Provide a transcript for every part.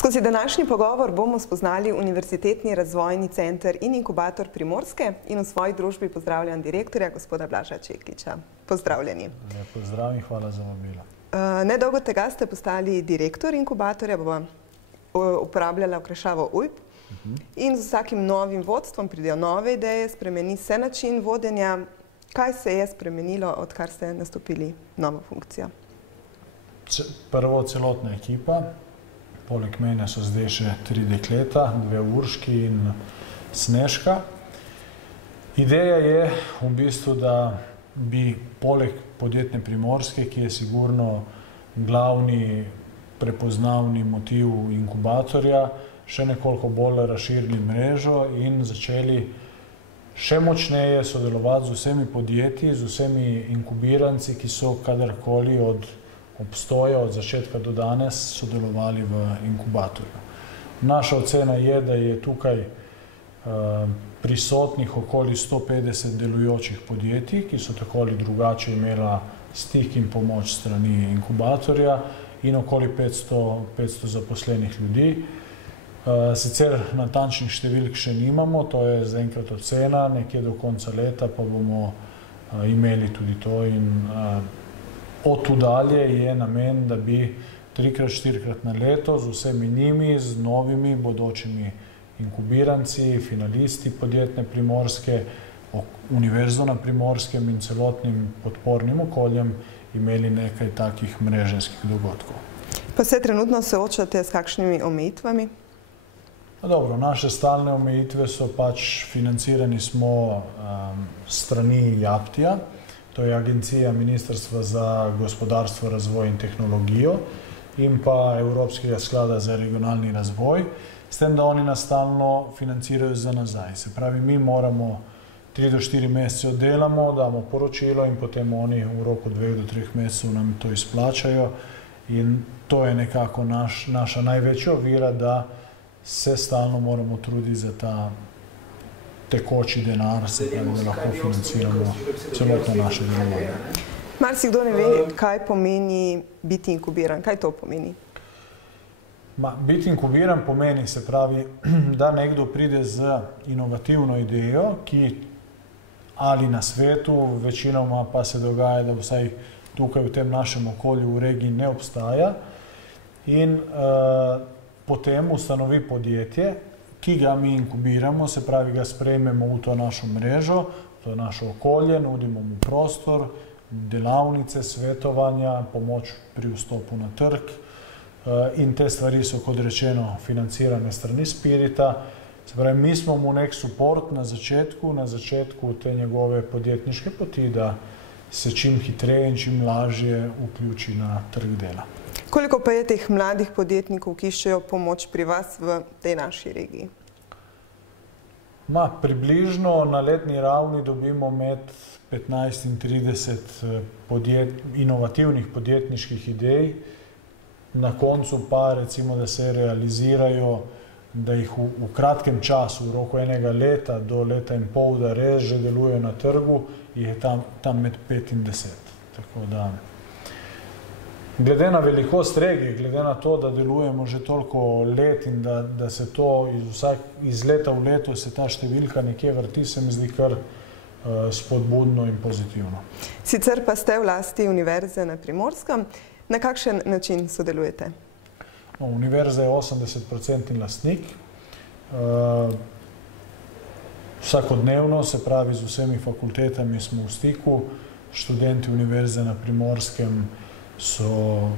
Skozi današnji pogovor bomo spoznali Univerzitetni razvojni center in inkubator Primorske in v svoji družbi pozdravljam direktorja, gospoda Blaža Čekliča. Pozdravljeni. Lep pozdrav in hvala za vabilo. Nedolgo tega ste postali direktor inkubatorja, bova uporabljala okrašavo UJP. In z vsakim novim vodstvom pridejo nove ideje, spremeni se način vodenja. Kaj se je spremenilo, odkar ste nastopili novo funkcijo? Prvo celotna ekipa. Poleg mene so zdaj še 3 dekleta, 2 Urški in Snežka. Ideja je v bistvu, da bi poleg podjetne Primorske, ki je sigurno glavni prepoznavni motiv inkubatorja, še nekoliko bolj razširili mrežo in začeli še močneje sodelovati z vsemi podjetji, z vsemi inkubiranci, ki so kadarkoli od obstoja od začetka do danes sodelovali v inkubatorju. Naša ocena je, da je tukaj prisotnih okoli 150 delujočih podjetij, ki so tako ali drugače imela stik in pomoč strani inkubatorja in okoli 500 zaposlenih ljudi. Sicer natančnih številk še nimamo, to je zaenkrat ocena, nekje do konca leta pa bomo imeli tudi to in od tu dalje je namen, da bi 3-4 na leto z vsemi njimi, z novimi bodočimi inkubiranci, finalisti podjetne Primorske, Univerzo na Primorskem in celotnim podpornim okoljem imeli nekaj takih mreženskih dogodkov. Pa se trenutno soočate s kakšnimi omejitvami? Dobro, naše stalne omejitve so pač financirani smo strani JAPTI-ja, to je Agencija Ministrstva za gospodarstvo, razvoj in tehnologijo in pa Evropskega sklada za regionalni razvoj, s tem, da oni nas stalno financirajo za nazaj. Se pravi, mi moramo 3 do 4 mesece oddelamo, damo poročilo in potem oni v roku 2 do 3 mesecev nam to izplačajo in to je nekako naša največja ovira, da se stalno moramo truditi za ta tekoči denar, se pravi, da lahko financiramo celotno naše delovanje. Marsikdo ne ve, kaj pomeni biti inkubiran. Kaj to pomeni? Biti inkubiran pomeni, se pravi, da nekdo pride z inovativno idejo, ki ali na svetu, večinoma pa se dogaja, da vsaj tukaj v tem našem okolju v regiji ne obstaja in potem ustanovi podjetje, ki ga mi inkubiramo, se pravi, ga sprejmemo v to našo mrežo, v to našo okolje, nudimo mu prostor, delavnice, svetovanja, pomoč pri vstopu na trg in te stvari so, kot rečeno, financirane strani Spirita. Se pravi, mi smo mu nek support na začetku te njegove podjetniške poti, da se čim hitreje in čim lažje vključi na trg dela. Koliko pa je teh mladih podjetnikov, ki iščejo pomoč pri vas v tej naši regiji? Približno na letni ravni dobimo med 15 in 30 inovativnih podjetniških idej. Na koncu pa recimo, da se realizirajo, da jih v kratkem času, v roku enega leta do leta in pol, da res že delujejo na trgu, je tam med 5 in 10. Tako da glede na velikost regije, glede na to, da delujemo že toliko let in da se to iz leta v leto se ta številka nekje vrti, se mi zdi kar spodbudno in pozitivno. Sicer pa ste v lasti Univerze na Primorskem. Na kakšen način sodelujete? Univerza je 80% lastnik. Vsakodnevno, se pravi, z vsemi fakultetami smo v stiku. Študenti Univerze na Primorskem so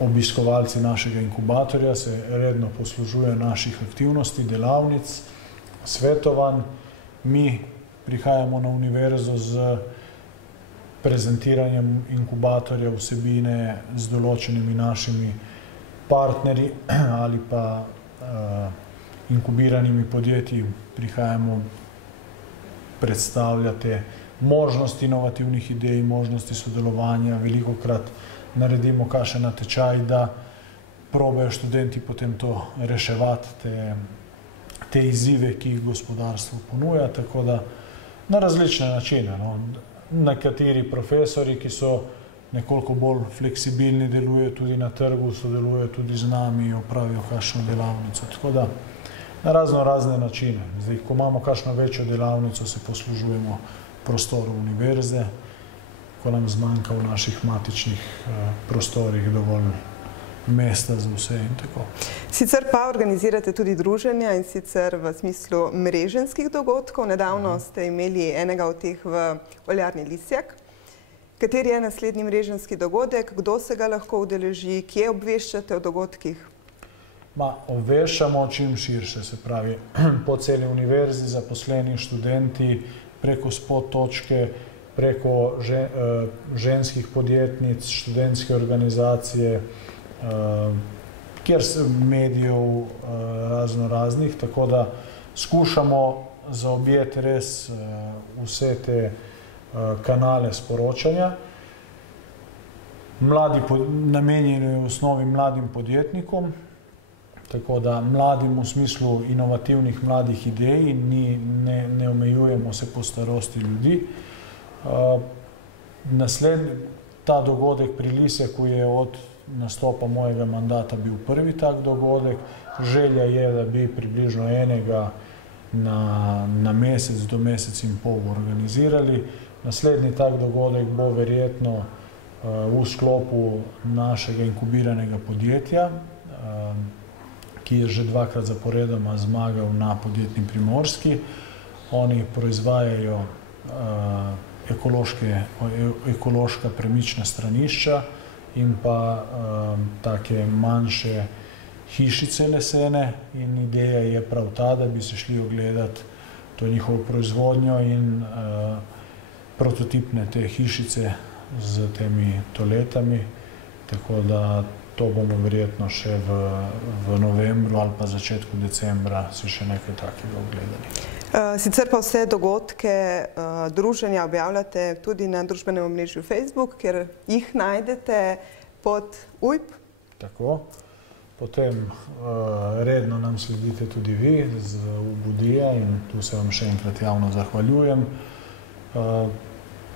obiskovalci našega inkubatorja, se redno poslužujejo naših aktivnosti, delavnic, svetovanj. Mi prihajamo na univerzo z prezentiranjem inkubatorja vsebine z določenimi našimi partnerji ali pa inkubiranimi podjetji. Prihajamo predstavljati možnosti inovativnih idej, možnosti sodelovanja, velikokrat naredimo kakšen natečaj, da probajo študenti potem to reševati, te izzive, ki jih gospodarstvo ponuja, tako da na različne načine. Nekateri profesori, ki so nekoliko bolj fleksibilni, delujejo tudi na trgu, sodelujejo tudi z nami, opravijo kakšno delavnico. Tako da na razne načine. Zdaj, ko imamo kakšno večjo delavnico, se poslužujemo prostorov univerze, ko nam zmanjka v naših matičnih prostorih dovolj mesta za vse in tako. Sicer pa organizirate tudi druženja in sicer v smislu mreženskih dogodkov. Nedavno ste imeli enega od teh v oljarni Lisjak. Kateri je naslednji mreženski dogodek, kdo se ga lahko udeleži, kje obveščate o dogodkih? Obveščamo čim širše, se pravi po celi univerzi, zaposleni študenti, preko spot točke, preko ženskih podjetnic, študentske organizacije, kjer se medijev raznih, tako da skušamo zaobjeti res vse te kanale sporočanja. Namenjeno je v osnovi mladim podjetnikom, tako da mladim v smislu inovativnih mladih idej, ne omejujemo se po starosti ljudi. Ta dogodek pri Lisjaku je od nastopa mojega mandata bil prvi tak dogodek. Želja je, da bi približno enega na mesec do mesec in pol organizirali. Naslednji tak dogodek bo verjetno v sklopu našega inkubiranega podjetja, ki je že dvakrat zaporedoma zmagal na Podjetni Primorski. Oni proizvajajo ekološka premična stranišča in pa take manjše hišice lesene, in ideja je prav ta, da bi se šli ogledati to njihovo proizvodnjo in prototipne te hišice z temi toaletami, tako da to bomo verjetno še v novembru ali pa začetku decembra si še nekaj takega ogledali. Sicer pa vse dogodke, druženja objavljate tudi na družbenem omrežju Facebook, kjer jih najdete pod UJP. Tako. Potem redno nam sledite tudi vi z Ubudija in tu se vam še enkrat javno zahvaljujem.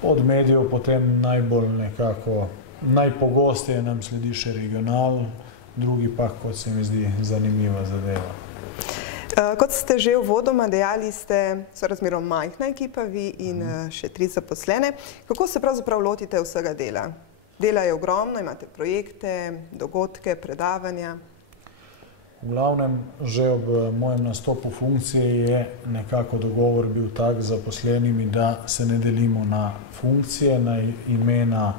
Od medijev potem najpogosteje nam sledi še Regional, drugi pa, kot se mi zdi, zanimiva zadeva. Kot ste že uvodoma dejali, ste sorazmerno majhna ekipa, vi in še 3 zaposlene. Kako se pravzaprav lotite vsega dela? Dela je ogromno, imate projekte, dogodke, predavanja. V glavnem, že ob mojem nastopu funkcije je nekako dogovor bil tak z zaposlenimi, da se ne delimo na funkcije, na imena,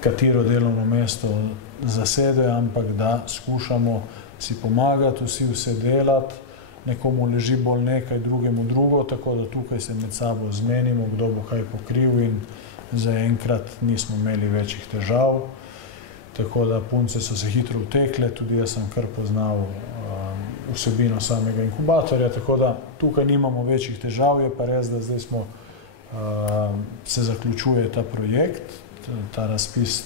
katero delovno mesto zasedejo, ampak da skušamo si pomagati, vse delati, nekomu leži bolj nekaj, drugemu drugo, tako da tukaj se med sabo zmenimo, kdo bo kaj pokril, in zaenkrat nismo imeli večjih težav. Tako da punce so se hitro utekle, tudi jaz sem kar poznal vsebino samega inkubatorja, tako da tukaj nimamo večjih težav. Je pa res, da zdaj se zaključuje ta projekt, ta razpis,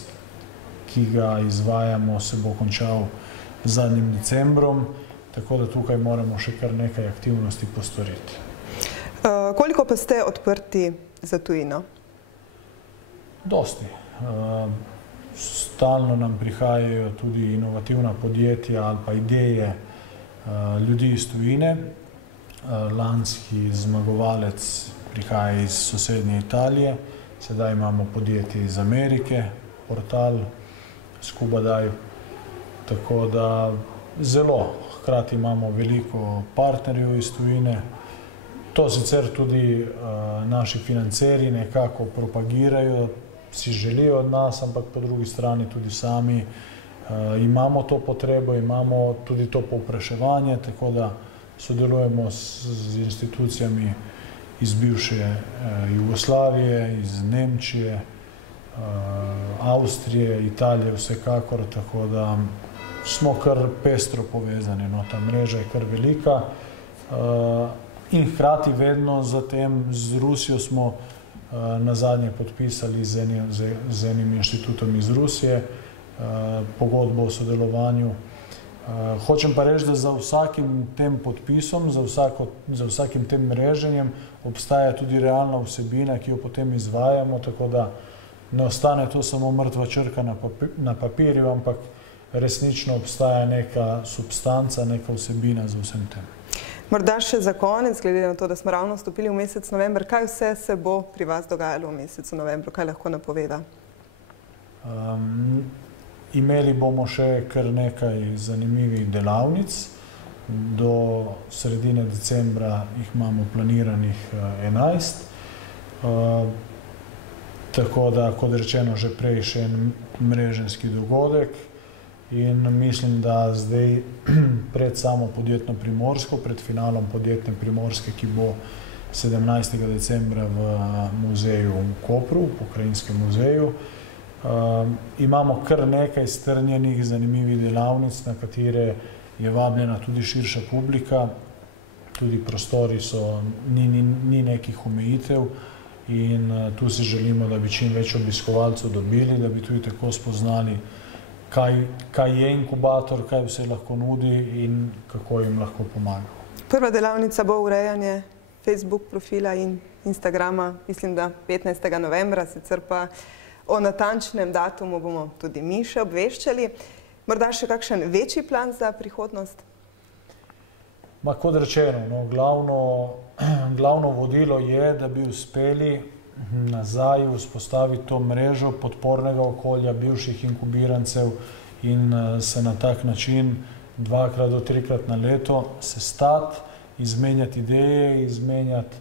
ki ga izvajamo, se bo končal z zadnjim decembrom, tako da tukaj moramo še kar nekaj aktivnosti postoriti. Koliko pa ste odprti za tujino? Dosti. Stalno nam prihajajo tudi inovativna podjetja ali pa ideje ljudi iz tujine. Lanski zmagovalec prihaja iz sosednje Italije, sedaj imamo podjetje iz Amerike, portal Scubadive, tako da zelo, hkrati imamo veliko partnerjev iz tujine. To sicer tudi naši financerji nekako propagirajo, si želijo od nas, ampak po drugi strani tudi sami imamo to potrebo, imamo tudi to povpraševanje, tako da sodelujemo z institucijami iz bivše Jugoslavije, iz Nemčije, Avstrije, Italije vsekakor, tako da smo kar pestro povezani, ta mreža je kar velika. In hkrati vedno zatem z Rusijo smo nazadnje podpisali z enim inštitutom iz Rusije pogodbo o sodelovanju. Hočem pa reči, da za vsakim tem podpisom, za vsakim tem mreženjem obstaja tudi realna vsebina, ki jo potem izvajamo, tako da ne ostane to samo mrtva črka na papirju, ampak resnično obstaja neka substanca, neka vsebina za vsem tem. Morda še za konec, glede na to, da smo ravno vstopili v mesec november, kaj vse se bo pri vas dogajalo v mesecu novembru, kaj lahko napoveda? Imeli bomo še kar nekaj zanimivih delavnic. Do sredine decembra jih imamo planiranih 11. Tako da, kot rečeno, že prej še en mreženski dogodek in mislim, da zdaj pred samo Podjetno Primorsko, pred finalom Podjetne Primorske, ki bo 17. decembra v muzeju v Kopru, v Pokrajinskem muzeju, imamo kar nekaj strnjenih zanimivih delavnic, na katere je vabljena tudi širša publika, tudi prostori so, ni nekih omejitev in tu si želimo, da bi čim več obiskovalcev dobili, da bi tudi tako spoznali, kaj je inkubator, kaj vse lahko nudi in kako jim lahko pomaga. Prva delavnica bo urejanje Facebook profila in Instagrama, mislim, da 15. novembra, sicer pa o natančnem datumu bomo tudi mi še obveščali. Morda še kakšen večji plan za prihodnost? Kot rečeno, glavno vodilo je, da bi uspeli nazaj vzpostaviti to mrežo podpornega okolja bivših inkubirancev in se na tak način 2 do 3 na leto sestati, izmenjati ideje, izmenjati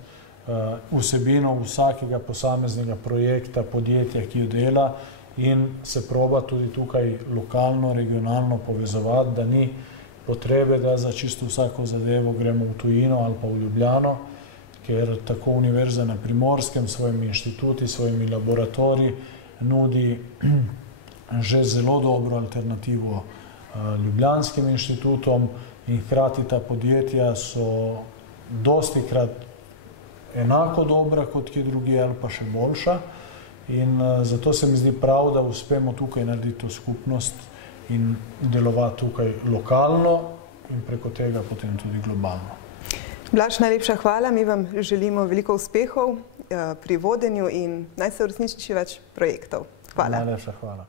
vsebino vsakega posameznega projekta, podjetja, ki jo dela in se proba tudi tukaj lokalno, regionalno povezovati, da ni potrebe, da za čisto vsako zadevo gremo v tujino ali pa v Ljubljano, ker tako Univerza na Primorskem s svojimi inštituti, svojimi laboratoriji nudi že zelo dobro alternativo ljubljanskim inštitutom in hkrati ta podjetja so dostikrat enako dobra kot kje drugi ali pa še boljša in zato se mi zdi prav, da uspemo tukaj narediti to skupnost in delovati tukaj lokalno in preko tega potem tudi globalno. Blaž, najlepša hvala, mi vam želimo veliko uspehov pri vodenju in naj se uresniči več projektov. Hvala. Najlepša hvala.